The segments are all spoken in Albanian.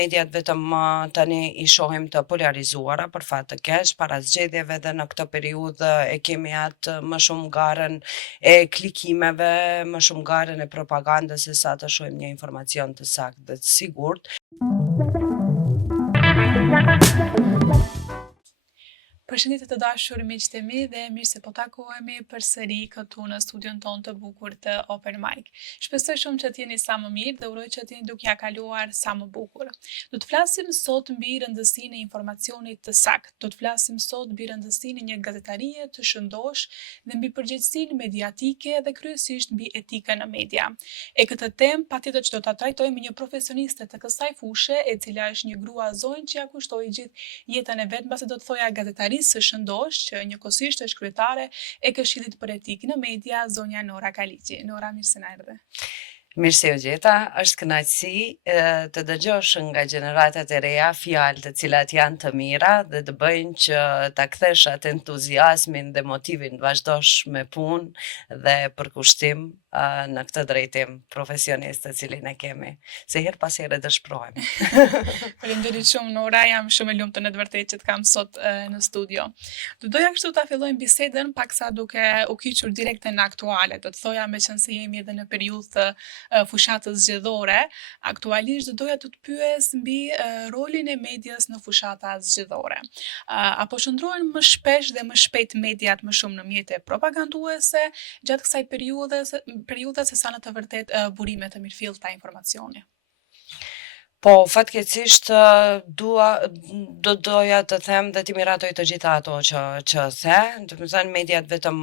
mediat vetëm tani i shohim të polarizuara për fat të keq, para zgjedhjeve dhe në këtë periudhë e kemi atë më shumë garën e klikimeve, më shumë garën e propagandës se sa të shohim një informacion të saktë dhe të sigurt. Përshëndetje të dashur miqtë e mi dhe mirë se po takohemi përsëri këtu në studion tonë të bukur të Open Mic. Shpresoj shumë që t'jeni sa më mirë dhe uroj që t'jeni duke ja kaluar sa më bukur. Do të flasim sot mbi rëndësinë e informacionit të saktë. Do të flasim sot mbi rëndësinë e një gazetarie të shëndosh dhe mbi përgjegjësinë mediatike dhe kryesisht mbi etikën në media. E këtë temë patjetër që do ta trajtojmë me një profesioniste të kësaj fushë, e cila është një grua zonjë që ja kushtoi gjithë jetën e vet, mbase do të thoja gazetari së shëndosh, që njëkohësisht është kryetare e Këshillit për Etikë në Media, zonja Nora Kaliqi. Nora, mirë se na erdhe. Mirë se u gjeta, është kënaqësi të dëgjosh nga gjeneratat e reja fjalë të cilat janë të mira dhe të bëjnë që ta kthesh atë entuziazmin dhe motivin të vazhdosh me punë dhe përkushtim në këtë drejtim profesionist të cilin e kemi. Se herë pas here dëshpërohemi. Faleminderit shumë Nora, jam shumë e lumtur në të vërtetë që të kam sot në studio. Do doja kështu ta fillojmë bisedën paksa duke u kyçur direkt në aktuale. Do të thoja meqense jemi edhe në periudhë të fushatës zgjedhore, aktualisht do doja të pyes mbi rolin e medias në fushatat zgjedhore. Apo shndrohen më shpesh dhe më shpejt mediat më shumë në mjete propaganduese gjatë kësaj periudhe se sa në të vërtet burime të mirëfillta informacioni? Po, fatkeqësisht do doja të them dhe t'i miratoj të gjitha ato që the, do të thënë mediat vetëm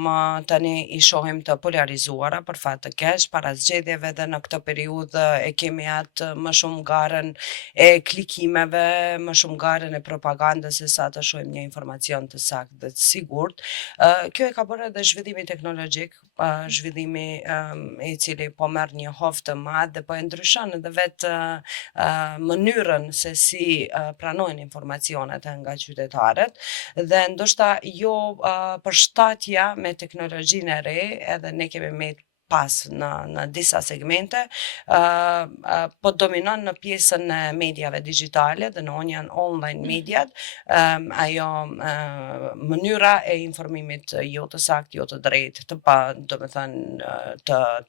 tani i shohim të polarizuara për fat të keq, para zgjedhjeve dhe në këtë periudhë e kemi atë më shumë garën e klikimeve, më shumë garën e propagandës se sa të shohim një informacion të saktë dhe të sigurt. Kjo e ka bërë edhe zhvillimi teknologjik, zhvillimi i cili po merr një hovë të madh dhe po e ndryshon edhe vetë mënyrën se si pranojnë informacionet nga qytetarët dhe ndoshta jo përshtatja me teknologjinë e re, edhe ne kemi me pas në disa segmente, po dominon në pjesën e mediave digjitale dhe në janë online mediat, ajo mënyra e informimit jo të saktë, jo të drejtë, të pa, do me thënë,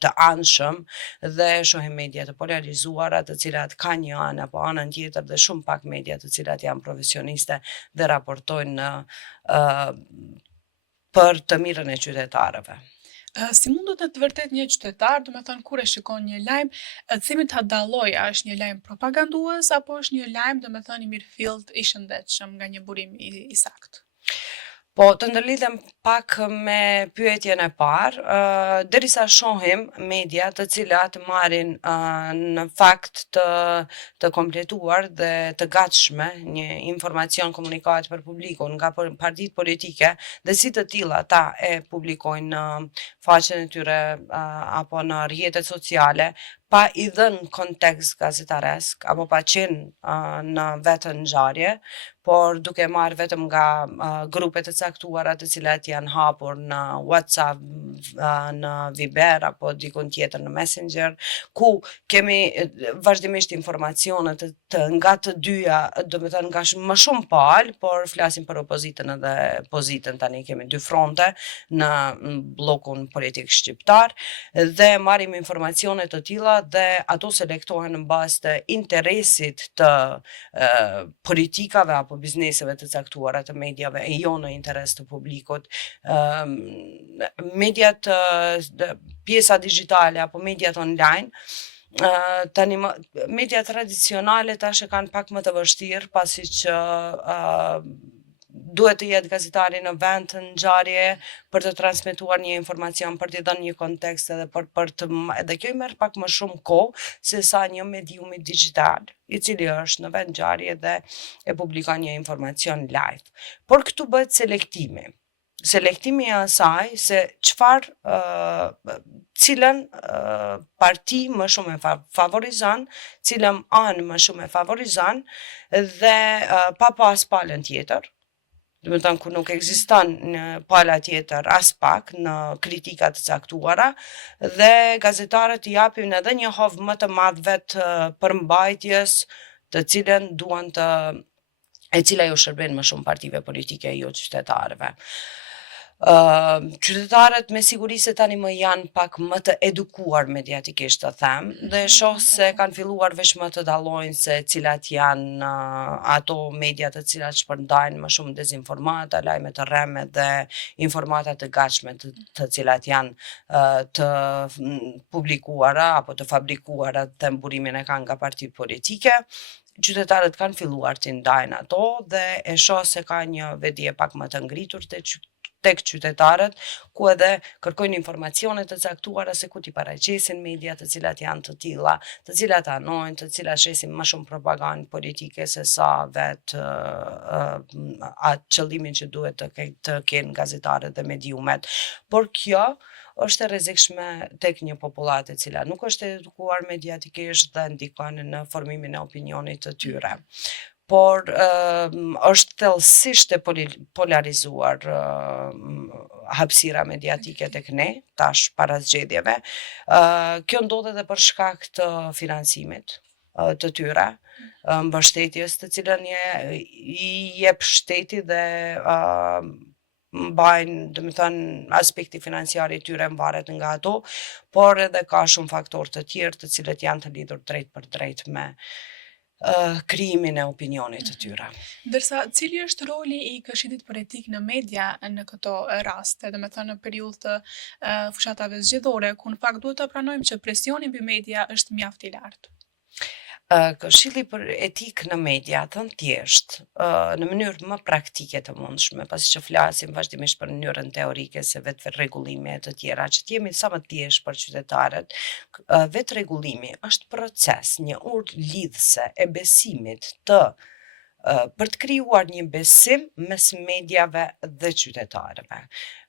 të anshëm dhe shohim media të polarizuara të cilat ka një anë apo anën tjetër dhe shumë pak media të cilat janë profesioniste dhe raportojnë për të mirën e qytetarëve. Si mundot në të vërtet një qytetar, do me thënë kur e shikon një lajm, themi ta dalloj, a është një lajm propagandues apo është një lajm, do me thënë i mirëfillt, i shëndetshëm nga një burim i saktë? Po, të ndërlidhem pak me pyetjen e parë, derisa shohim media të cilat marrin në fakt të kompletuar dhe të gatshme një informacion komunikat për publikun nga partitë politike dhe si të tilla ta e publikojnë në faqen e tyre apo në rrjetet sociale, pa i dhënë kontekst gazetaresk apo pa qenë në vetën ngjarje, por duke marrë vetëm nga grupe të caktuara të cilat janë hapur në WhatsApp, në Viber apo dikun tjetër në Messenger, ku kemi vazhdimisht informacione nga të dyja, do me thënë nga më shumë palë, por flasim për opozitën edhe pozitën, tani kemi dy fronte në bllokun politik shqiptar dhe marrim informacione të tilla dhe ato selektohen në bazë të interesit të politikave apo bizneseve të caktuara të mediave e jo në interes të publikut. Mediat, pjesa digjitale apo mediat online, tani media tradicionale tash e kanë pak më të vështirë pasi që duhet të jetë gazetari në vend të ngjarje për të transmetuar një informacion, për t'i dhënë një kontekst edhe edhe kjo i merr pak më shumë kohë se sa një mediumi digital, i cili është në vend ngjarje dhe e publikon një informacion live. Por këtu bëhet selektimi. Selektimi e asaj se cilën parti më shumë e favorizon, cilën anë më shumë e favorizon dhe pa pas palën tjetër. Do të thënë ku nuk ekziston pala tjetër as pak në kritikat të caktuara dhe gazetarët i japin edhe një hovë më të madh vetë përmbajtjes të cilën duan e cila jo shërben më shumë partive politike, jo qytetarëve. Qytetarët me siguri se tani më janë pak më të edukuar mediatikisht të them, dhe shoh se kanë filluar veç më të dallojnë se cilat janë ato media të cilat shpërndajnë më shumë dezinformata, lajme të rreme dhe informata të gatshme të cilat janë të publikuara apo të fabrikuara, them burimin e kanë nga partitë politike. Qytetarët kanë filluar të ndajnë ato dhe e shoh se ka një vedije pak më të ngritur tek qytetarët, ku edhe kërkojnë informacione të caktuara se ku t'i paraqesin media të cilat janë të tilla, të cilat anojnë, të cilat shesin më shumë propagandë politike se sa vetë atë qëllimin që duhet të kenë gazetarët dhe mediumet. Por kjo është e rrezikshme tek një popullat e cila nuk është e edukuar mediatikisht dhe ndikon në formimin e opinionit të tyre. Por është thellësisht e polarizuar hapësira mediatike tek ne, tash para zgjedhjeve. Kjo ndodhet edhe për shkak të financimit të tyre, mbështetjes të cilën i jep shteti dhe mbajnë, do të thënë, aspekti financiar i tyre mvaret nga ato, por edhe ka shumë faktorë të tjerë të cilët janë të lidhur drejt për drejt me krijimin e opinionit të tyre. Ndërsa, cili është roli i Këshillit për Etik në media në këto raste, dhe me thënë në periudhë të fushatave zgjedhore, ku në fakt duhet të pranojmë që presioni mbi media është mjaft i lartë? Këshilli për etik në media, thënë thjesht, në mënyrë më praktike të mundshme, pasi që flasim vazhdimisht për mënyrën teorike se vetë rregullime e të tjera, që t'jemi sa më thjesht për qytetarët, vetë rregullimi është proces, një urë lidhse e besimit për të krijuar një besim mes mediave dhe qytetarëve,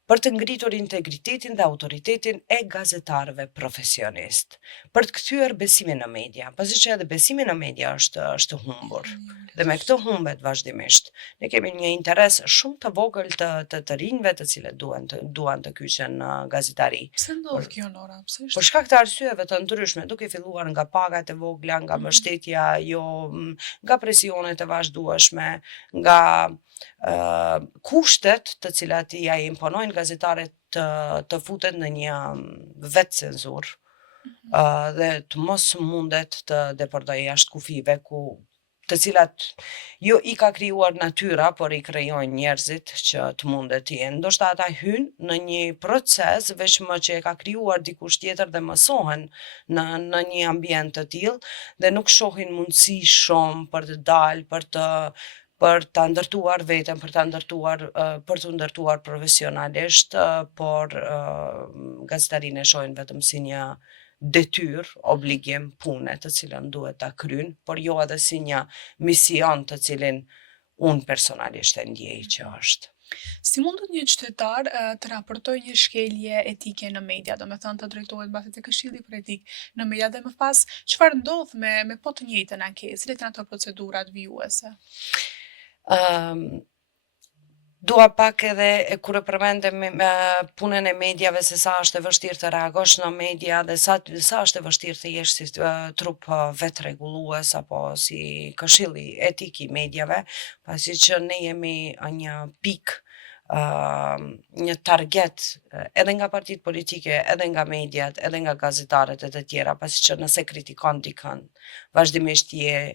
për të ngritur integritetin dhe autoritetin e gazetarëve profesionist, për të kthyer besimin në media, pasi që edhe besimi në media është humbur. Dhe me këtë humbet vazhdimisht. Ne kemi një interes shumë të vogël të rinjve të cilët duan të kyçen në gazetari. Pse ndodh kjo, Nora? Për shkak të arsyeve të ndryshme, duke filluar nga pagat e vogla, nga mbështetja nga presionet e vazhdueshme, nga kushtet të cilat ja i imponojnë gazetarit të futet në një vetë cenzur dhe të mos mundet të depordojë jashtë kufive të cilat jo i ka krijuar natyra, por i krijojnë njerëzit që të mundet të jenë. Ndoshta ata hynë në një proces veç më që e ka krijuar dikush tjetër dhe mësohen në një ambient të tillë dhe nuk shohin mundësi shumë për të dalë, për ta ndërtuar veten, për të ndërtuar profesionalisht, por gazetarinë e shohin vetëm si një detyrë, obligim, pune të cilën duhet ta kryjnë, por jo edhe si një mision të cilin unë personalisht e ndjej që është. Si mundet një qytetar të raportojë një shkelje etike në media, domethënë të drejtohet mbasi te Këshilli për Etik në media dhe më pas çfarë ndodh me po të njëjtën ankesë, cilat janë ato procedurat vijuese? Dua pak edhe kur e përmendem punën e mediave se sa është e vështirë të reagosh në media dhe sa është e vështirë të jesh si trup vetë rregullues apo si këshilli etik i mediave, pasi që ne jemi një pikë, një target edhe nga partitë politike, edhe nga mediat, edhe nga gazetarët e të tjera, pasi që nëse kritikon dikën, vazhdimisht je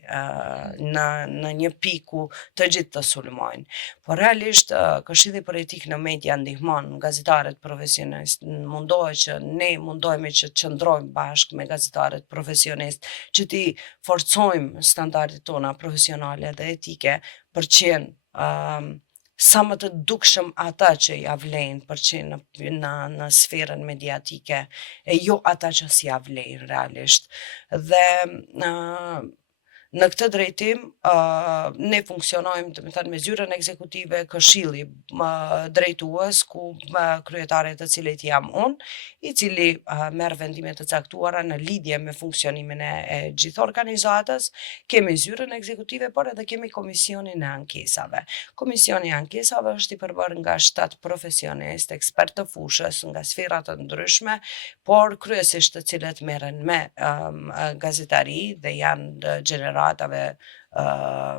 në një pikë ku të gjithë të sulmojnë. Por realisht Këshilli për Etik në media ndihmon gazetarët profesionist, mundohemi që të qëndrojmë bashkë me gazetarët profesionist, që ti forcojmë standardet tona profesionale dhe etike për qenë sa më të dukshëm ata që ja vlejnë për qenë në sferën mediatike, e jo ata që si ja vlejnë realisht. Dhe në këtë drejtim, ne funksionojmë, do të thënë, me zyrën ekzekutive, këshilli drejtues, ku kryetare të cilit jam unë, i cili merr vendime të caktuara në lidhje me funksionimin e gjithë organizatës. Kemi zyrën ekzekutive, por edhe kemi komisionin e ankesave. Komisioni i ankesave është i përbërë nga 7 profesionistë, ekspertë të fushës, nga sfera të ndryshme, por kryesisht të cilët merren me gazetari dhe janë general ligjëratave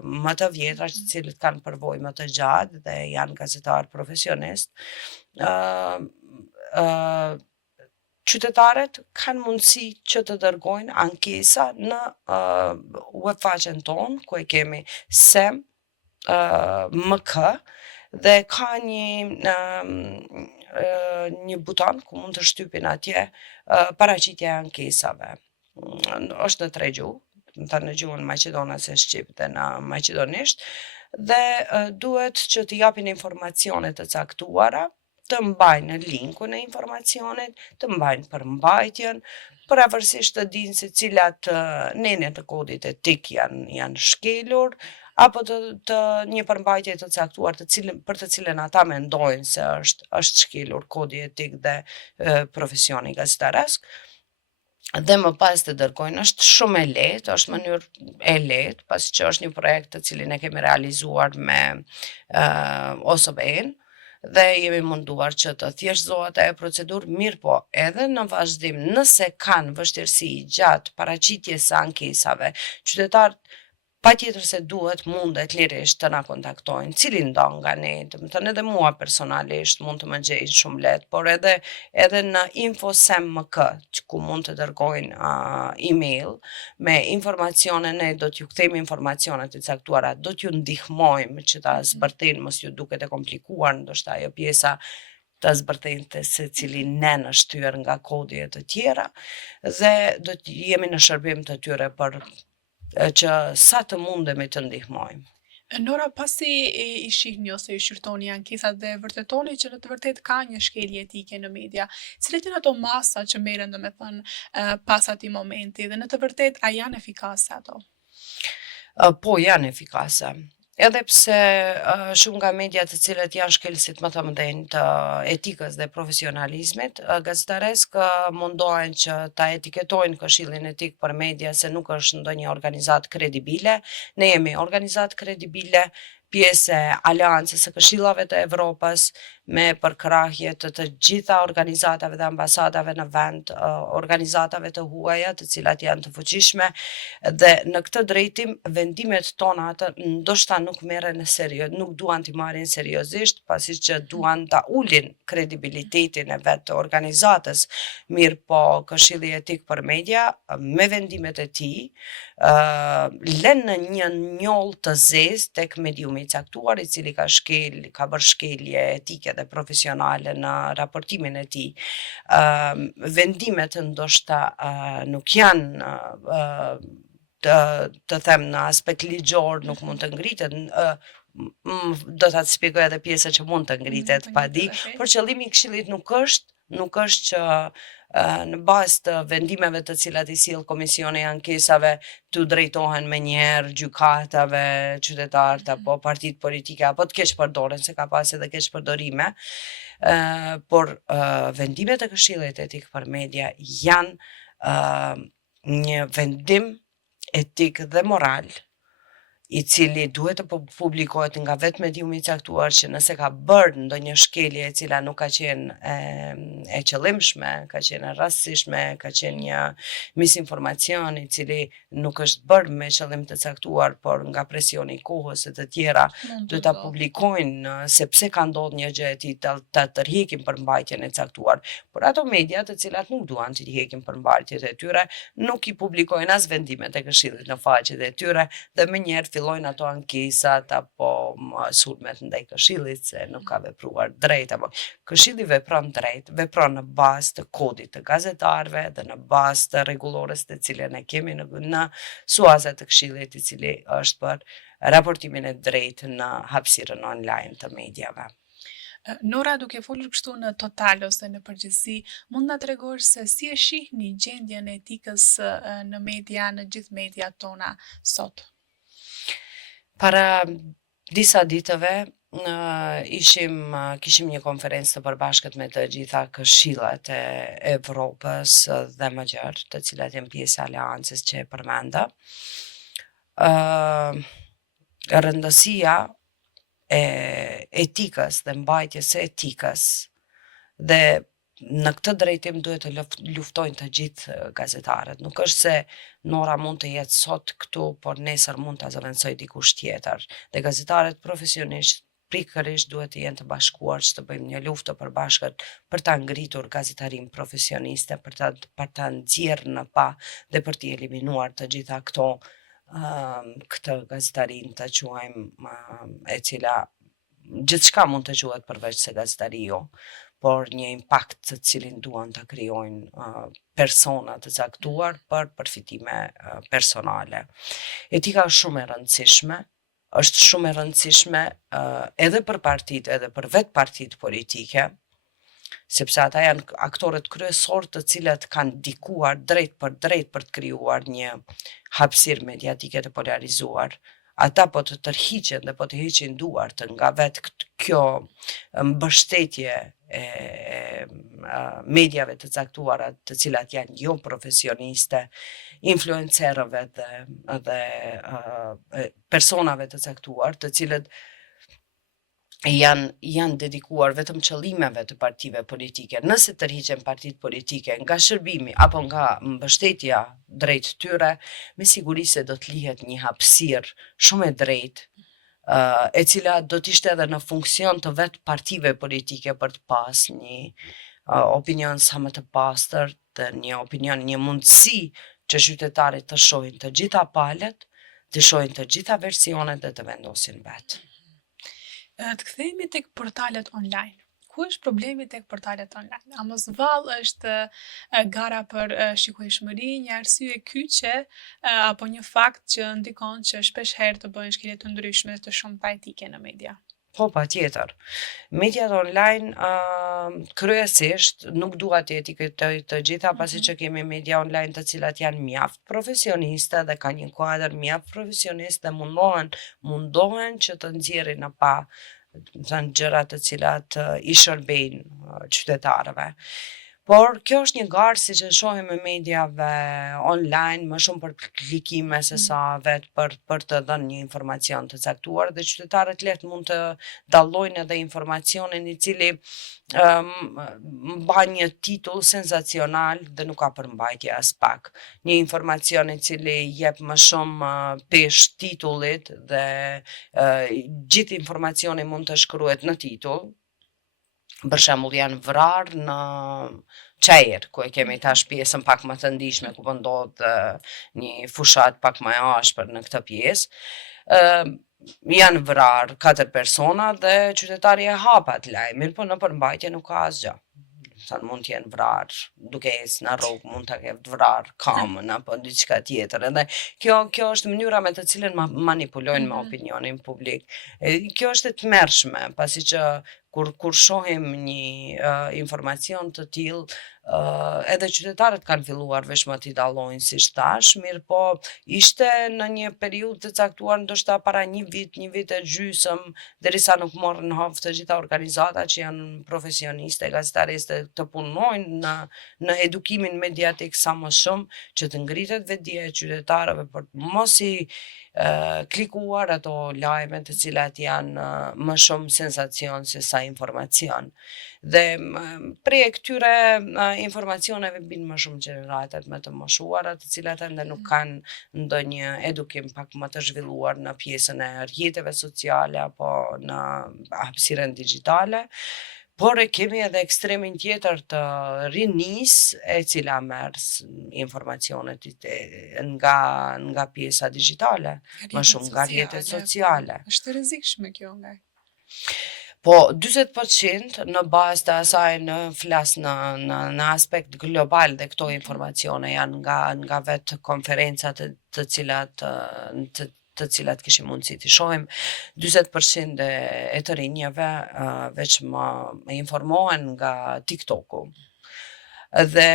më të vjetra, të cilët kanë përvojë më të gjatë dhe janë gazetarë profesionist. Qytetarët kanë mundësi që të dërgojnë ankesa në webfaqen tonë, ku e kemi SEM MK, dhe ka një buton ku mund të shtypin atje paraqitja e ankesave. Është në 3 gjuhë, do të thënë në gjuhën maqedonase, shqip dhe në maqedonisht, dhe duhet që të japin informacione të caktuara, të mbajnë linkun e informacionit, të mbajnë përmbajtjen, pavarësisht të dinë se cilat nenët të kodit etik janë shkelur, apo të një përmbajtje të caktuar për të cilën ata mendojnë se është shkelur kodi etik dhe profesioni gazetaresk, dhe më pas të dërgojnë. Është shumë e lehtë, është mënyrë e lehtë, pasi që është një projekt të cilin e kemi realizuar me OSB-n, dhe jemi munduar që të thjeshtëzohet ajo procedurë, mirë po, edhe në vazhdim, nëse kanë vështirësi gjatë paraqitjes së ankesave, qytetarët patjetër se duhet mundet lirisht të na kontaktojnë, cilin do nga ne, do të thënë edhe mua personalisht mund të më gjejnë shumë lehtë, por edhe në info.sem.mk, ku mund të dërgojnë email me informacione, ne do t'ju kthejmë informacionet e caktuara, do t'ju ndihmojmë që ta zbërthejnë, mos ju duket e komplikuar, ndoshta ajo pjesa të zbërthejnë se cili nen është shtyr nga kodi e të tjera, dhe do jemi në shërbim të tyre për që sa të mundemi të ndihmojmë. Nora, pasi i shihni ose i shqyrtoni ankesat dhe vërtetoni që në të vërtet ka një shkelje etike në media, cilat janë ato masa që merren, domethënë, pas atij momenti, dhe në të vërtet a janë efikase ato? Po, janë efikase. Edhe pse shumë nga mediat të cilët janë shkelësit më të mëdhenj të etikës dhe profesionalizmit, gazetaresk mundohen që ta etiketojnë Këshillin Etik për Media se nuk është ndonjë organizatë kredibile. Ne jemi organizatë kredibile, pjesë e Aleancës së Këshillave të Evropës, me përkrahje të gjitha organizatave dhe ambasadave në vend, organizatave të huaja, të cilat janë të fuqishme, dhe në këtë drejtim vendimet tona ndoshta nuk merren nuk duan t'i marrin seriozisht, pasi që duan ta ulin kredibilitetin e vet të organizatës. Mirë po, Këshilli Etik për Media me vendimet e tij lënë një njoll të zezë tek mediumi i caktuar, i cili ka bërë shkelje etike dhe profesionale në raportimin e tij. Vendimet ndoshta nuk janë të them në aspekt ligjor, nuk mund të ngritet, do ta shpjegoj edhe pjesën që mund të ngritet pa di, por qëllimi i Këshillit nuk është që në bazë të vendimeve të cilat i sill Komisioni i Ankesave të drejtohen menjëherë gjykatave, qytetarët apo partitë politike, apo të keq përdoren, se ka pas edhe keq përdorime, por vendimet e Këshillit Etik për Media janë një vendim etik dhe moral, i cili duhet të publikohet nga vetë mediumi i caktuar, që nëse ka bërë ndonjë shkelje e cila nuk ka qenë e qëllimshme, ka qenë e rastësishme, ka qenë një misinformacion i cili nuk është bërë me qëllim të caktuar, por nga presioni i kohës e të tjera, duhet ta publikojnë sepse ka ndodhur një gjë e tillë, ta tërheqin përmbajtjen e caktuar. Por ato media të cilat nuk duan të tërheqin përmbajtjet e tyre, nuk i publikojnë as vendimet e Këshillit në faqet e tyre, dhe menjëherë fillojnë ato ankesat apo sulmet ndaj Këshillit se nuk ka vepruar drejt, apo Këshilli vepron drejt, vepron në bazë të kodit të gazetarëve dhe në bazë të rregullores të cilën e kemi në suazat të Këshillit, i cili është për raportimin e drejtë në hapësirën online të mediave. Nora, duke folur kështu në total ose në përgjithësi, mund na tregosh se si e shihni gjendjen e etikës në media, në gjithë mediat tona sot? Para disa ditëve kishim një konferencë të përbashkët me të gjitha këshillat e Evropës dhe më gjerë, të cilat janë pjesë e aleancës që e përmenda. Rëndësia e etikës dhe mbajtjes së etikës dhe në këtë drejtim duhet të luftojnë të gjithë gazetarët. Nuk është se Nora mund të jetë sot këtu, por nesër mund të zëvendësoj dikush tjetër. Dhe gazetarët profesionisht pikërisht duhet të jenë të bashkuar që të bëjmë një luftë të përbashkët për ta ngritur gazetarin profesioniste, për ta nxjerrë në pa dhe për t'i eliminuar të gjitha këtë gazetarin të quajmë e cila gjithçka mund të quhet përveç se gazetari jo, por një impakt të cilin duan të krijojnë persona të caktuar për përfitime personale. Etika është shumë e rëndësishme, është shumë e rëndësishme edhe për partitë, edhe për vetë partitë politike, sepse ata janë aktorët kryesor të cilët kanë ndikuar drejt për të krijuar një hapësirë mediatike të polarizuar. Ata po të tërhiqen dhe po të hiqin duart nga vetë kjo mbështetje e mediave të caktuara të cilat janë jo profesioniste, influencerëve dhe personave të caktuar të cilët janë dedikuar vetëm qëllimeve të partive politike. Nëse tërhiqen partitë politike nga shërbimi apo nga mbështetja drejt tyre, me siguri se do të lihet një hapësirë shumë e drejtë, e cila do t'ishte edhe në funksion të vetë partive politike për të pas një opinion sa më të pastër, një opinion, një mundësi që qytetarit të shohin të gjitha palët, të shohin të gjitha versionet dhe të vendosin vetë. Të kthehemi tek portalet online. Ku është problemi tek portalet online? A mos vallë është gara për shikueshmëri, një arsye kyçe apo një fakt që ndikon që shpesh herë të bëhen shkelje të ndryshme të shumta etike në media? Po, patjetër. Mediat online kryesisht nuk dua të etiketoj të gjitha, pasi që kemi media online të cilat janë mjaft profesioniste dhe ka një kuadër mjaft profesionist dhe mundohen që të nxjerrin në pa gjëra të cilat i shërbejnë qytetarëve. Por kjo është një garë, siç e shohim me mediave online, më shumë për klikime se sa vetë për të dhënë një informacion të caktuar, dhe qytetarët lehtë mund të dallojnë edhe informacionin i cili mban një titull senzacional dhe nuk ka përmbajtje as pak. Një informacion i cili jep më shumë peshë titullit dhe gjithë informacioni mund të shkruhet në titull. Për shembull, janë vrarë në Çajër, ku e kemi tash pjesën pak më të ndihshme, ku po ndodh një fushat pak më e ashpër në këtë pjesë. Janë vrarë 4 persona dhe qytetari e hap atë lajmin, po në përmbajtje nuk ka asgjë. Sa mund të jenë vrarë duke ecë në rrugë, mund ta ketë vrarë kamën apo diçka tjetër. Edhe kjo është mënyra me të cilën manipulojnë me opinionin publik. Kjo është e tmerrshme, pasi që kur shohim një informacion të tillë, edhe qytetarët kanë filluar veç më t'i dallojnë siç thash, mirë po ishte në një periudhë të caktuar, ndoshta para një vit e gjysmë, derisa nuk morën hovë të gjitha organizatat që janë profesioniste, gazetariste të punojnë në edukimin mediatik sa më shumë, që të ngritet vetdia e qytetarëve për mos i klikuar ato lajme të cilat janë më shumë sensacion se sa informacion. Dhe prej këtyre informacioneve bin më shumë gjeneratat më të moshuara, të cilat ende nuk kanë ndonjë edukim pak më të zhvilluar në pjesën e rrjeteve sociale apo në hapësirën digjitale. Por e kemi edhe ekstremin tjetër të rinisë, e cila merr informacionet nga pjesa digjitale, më shumë nga rrjetet sociale. Është e rrezikshme kjo nga. Po 40% në bazë të asaj flas në aspekt global, dhe këto informacione janë nga vetë konferencat të cilat kishim mundësi t'i shohim. 40% e të rinjeve veç më informohen nga TikToku. Dhe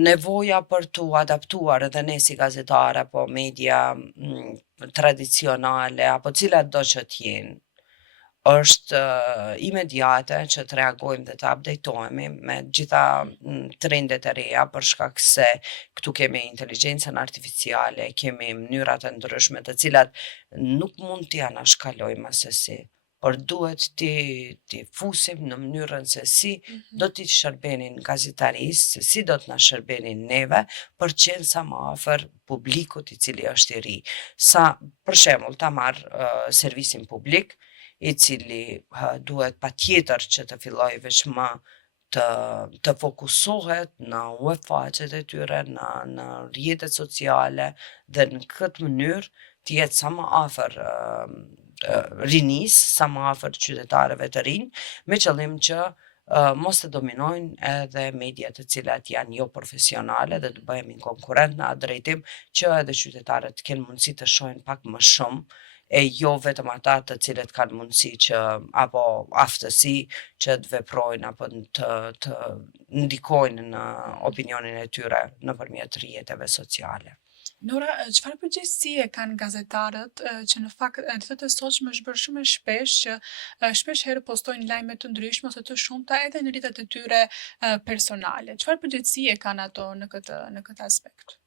nevoja për t'u adaptuar edhe ne si gazetar apo media tradicionale apo cilat do që t'jenë, është imediate që të reagojmë dhe të updatehemi me gjitha trendet e reja, për shkak se këtu kemi inteligjencën artificiale, kemi mënyra të ndryshme të cilat nuk mund t'ja na shkalojmë asesi. por duhet ti fusim në mënyrën se si do t'i shërbenin gazetarisë, se si do t'na shërbenin neve, për qenë sa më afër publikut i cili është i ri. Për shembull, ta marr servisin publik, i cili duhet patjetër që të fillojë veç më të fokusohet në webfaqet e tyre, në rrjetet sociale dhe në këtë mënyrë të jetë sa më afër rinisë, sa më afër qytetarëve të rinj, me qëllim që mos të dominojnë edhe mediat të cilat janë jo profesionale dhe të bëhemi konkurrent në atë drejtim që edhe qytetarët të kenë mundësi të shohin pak më shumë e jo vetëm ata të cilët kanë mundësi që apo aftësi që të veprojnë apo të ndikojnë në opinionin e tyre nëpërmjet rrjeteve sociale. Nora, çfarë përgjegjësie kanë gazetarët që në fakt në ditët e sotshme është bërë shumë e shpesh që shpesh herë postojnë lajme të ndryshme ose të shumta edhe në rrjetet e tyre personale. Çfarë përgjegjësie kanë ato në këtë aspekt?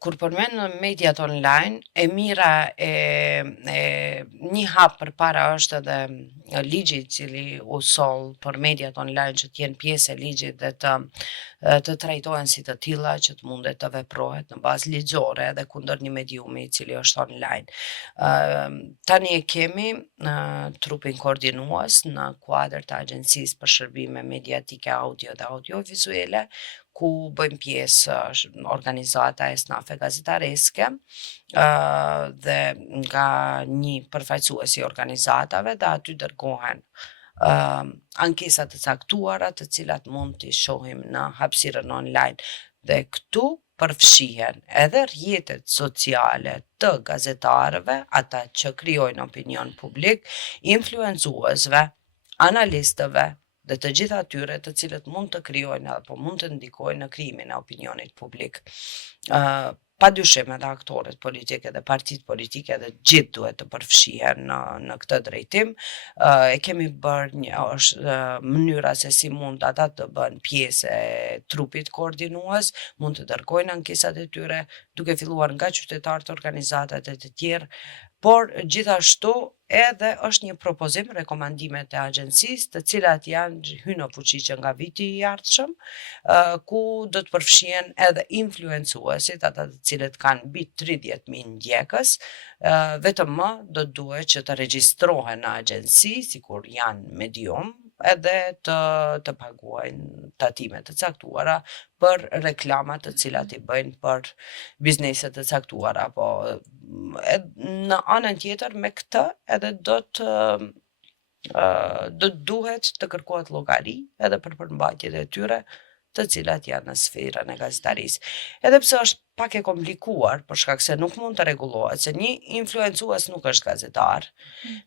Kur përmend në mediat online, e mira një hap përpara është edhe ligji i cili u soll për mediat online që të jenë pjesë e ligjit dhe të trajtohen si të tilla që të mundet të veprohet në bazë ligjore edhe kundër një mediumi i cili është online. Tani e kemi trupin koordinues në kuadër të Agjencisë për Shërbime Mediatike Audio dhe Audiovizuele, ku bëjmë pjesë organizata e snafe gazetareske dhe nga një përfaqësues i organizatave dhe aty dërgohen ankesa të caktuara të cilat mund t'i shohim në hapësirën online. Dhe këtu përfshihen edhe rrjetet sociale të gazetarëve, ata që krijojnë opinion publik, influencuesve, analistëve, dhe të gjitha atyre të cilët mund të krijojnë apo mund të ndikojnë në krijimin e opinionit publik. Padyshim edhe aktorët politike dhe partitë politike dhe gjithë duhet të përfshihen në këtë drejtim. E kemi bërë është mënyra se si mund ata të bënë pjesë e trupit koordinues, mund të dërgojnë ankesat e tyre, duke filluar nga qytetarët, organizatat e të tjerë, por gjithashtu edhe është një propozim, rekomandimet e agjencisë, të cilat janë hynë në fuqi që nga viti i ardhshëm, ku do të përfshihen edhe influencuesit, ata të cilët kanë mbi 30.000 ndjekës, vetëm më do duhet që të regjistrohen në agjenci, sikur janë medium, edhe të paguajnë tatime të caktuara për reklamat të cilat i bëjnë për bizneset të caktuara, po në anën tjetër me këtë edhe do duhet të kërkohet llogari edhe për përmbajtjet e tyre të cilat janë në sferën e gazetarisë. Edhe pse është pak e komplikuar, për shkak se nuk mund të rregullohet, se një influencues nuk është gazetar,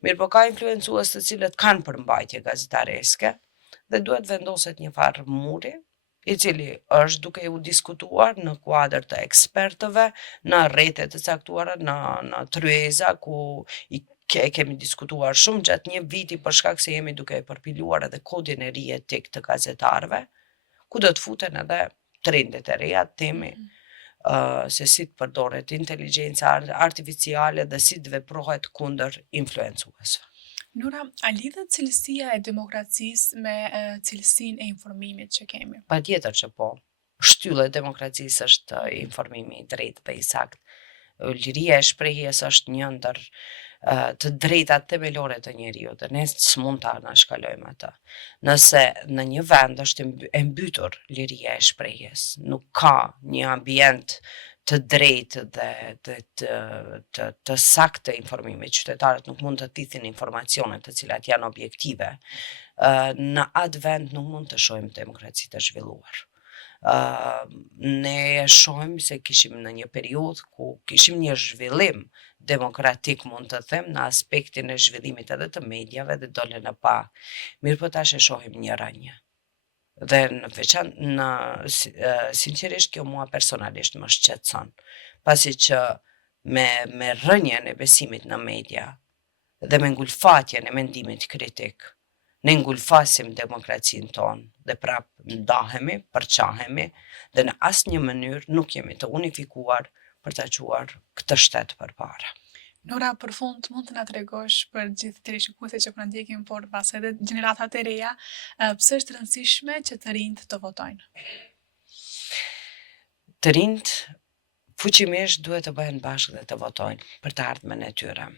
mirë po ka influencues të cilët kanë përmbajtje gazetareske dhe duhet vendoset një farë muri, i cili është duke u diskutuar në kuadër të ekspertëve, në rrjete të caktuara, në tryeza ku kemi diskutuar shumë gjatë një viti për shkak se jemi duke e përpiluar edhe kodin e ri etik të gazetarëve, ku do të futen edhe trendet e reja, temi se si të përdoret inteligjenca artificiale dhe si të veprohet kundër influencuesve. Nora, a lidhet cilësia e demokracisë me cilësinë e informimit që kemi? Patjetër që po. Shtylla e demokracisë është informimi i drejtë dhe i saktë. Liria e shprehjes është një ndër të drejtat themelore të njeriut dhe ne s'mund ta anashkalojmë atë. Nëse në një vend është e mbytur liria e shprehjes, nuk ka një ambient të drejtë dhe të saktë të informimit, qytetarët nuk mund të thithin informacione të cilat janë objektive, në atë vend nuk mund të shohim demokraci të zhvilluar. Ne e shohim se kishim në një periudhë ku kishim një zhvillim demokratik, mund të them, në aspektin e zhvillimit edhe të mediave dhe dole në pa. Mirë po tash e shohim një rënje. Dhe në veçantë sinqerisht kjo mua personalisht më shqetëson, pasi që me rënjen e besimit në media dhe me ngulfatjen e mendimit kritik, ne ngulfasim demokracinë tonë dhe prap ndahemi, përqahemi dhe në asnjë mënyrë nuk jemi të unifikuar për ta quar këtë shtet përpara. Nora, për fund, mund të na tregosh për gjithë teleshikuesit që po na ndjekin, por pas edhe gjeneratat e reja, pse është rëndësishme që të rinjt të votojnë? Të rinjt fuqimisht duhet të bëhen bashkë dhe të votojnë për të ardhmen e tyre.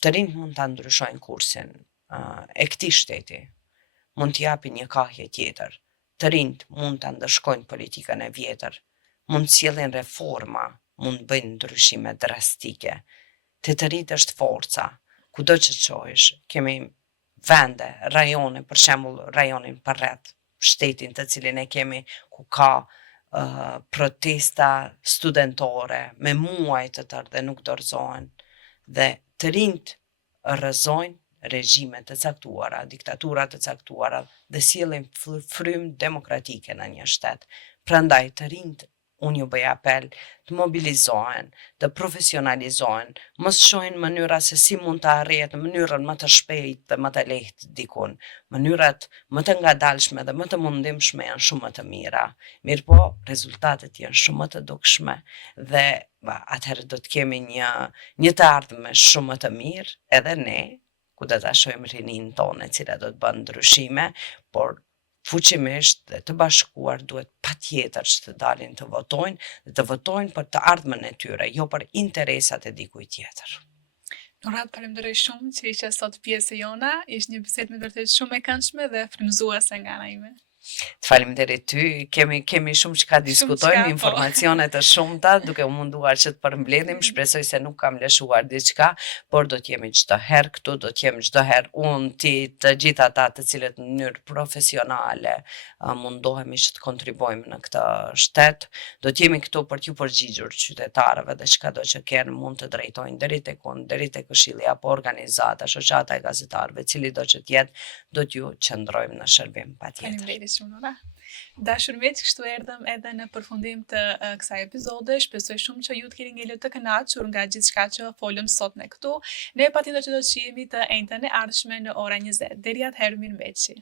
Të rinjt mund ta ndryshojnë kursin e këtij shteti, mund t'i japin një kahje tjetër. Të rinjt mund ta ndëshkojnë politikën e vjetër, mund të sjellin reforma, mund bëjnë ndryshime drastike. Të rinjt është forca, kudo që të shohësh, kemi vende, rajone, për shembull rajonin përreth shtetin të cilin e kemi ku ka protesta studentore me muaj të tërë dhe nuk dorëzohen. Dhe të rinjt rrëzojnë regjime të caktuara, diktatura të caktuara dhe sjellin frymë demokratike në një shtet. Prandaj të rinjt unë ju bëj apel të mobilizohen, të profesionalizohen, mos shohin mënyra se si mund të arrihet në mënyrën më të shpejtë dhe më të lehtë dikun. Mënyrat më të ngadalshme dhe më të mundimshme janë shumë më të mira. Mirëpo, rezultatet janë shumë më të dukshme dhe atëherë do të kemi një të ardhme shumë më të mirë, edhe ne, ku do ta shohim rinin tonë, e cila do të bën ndryshime, por fuqimisht dhe të bashkuar duhet patjetër që të dalin të votojnë dhe të votojnë për të ardhmen e tyre, jo për interesat e dikujt tjetër. Nora, falenderoj shumë që ishe sot pjesë e jona, ishte një bisedë me vërtet shumë e këndshme dhe frymëzuese nga ana ime. Të faleminderit ty, kemi shumë që ka diskutojmë, po. informacione të shumta, duke u munduar që të përmbledhim, shpresoj se nuk kam lëshuar diçka, por do t'jemi çdo herë këtu, do t'jemi çdo herë unë, ti, të gjithë ata të cilët në mënyrë profesionale mundohemi që të kontribuojmë në këtë shtet, do t'jemi këtu për t'ju përgjigjur qytetarëve dhe çkado që kenë mund të drejtojnë deri tek unë, deri tek Këshilli apo organizata, shoqata e gazetarëve, cili do që t'jetë, do t'ju qëndrojmë në shërbim patjetër. Faleminderit shumë, Nora. Dashur miq, kështu erdhëm edhe në përfundim të kësaj epizode. Shpresoj shumë që ju të keni ngelur të kënaqur nga gjithçka që folëm sot ne këtu. Ne patjetër që do të shihemi të njëjtën e ardhshme në ora 20. Deri atëherë, mirëmbëjtje.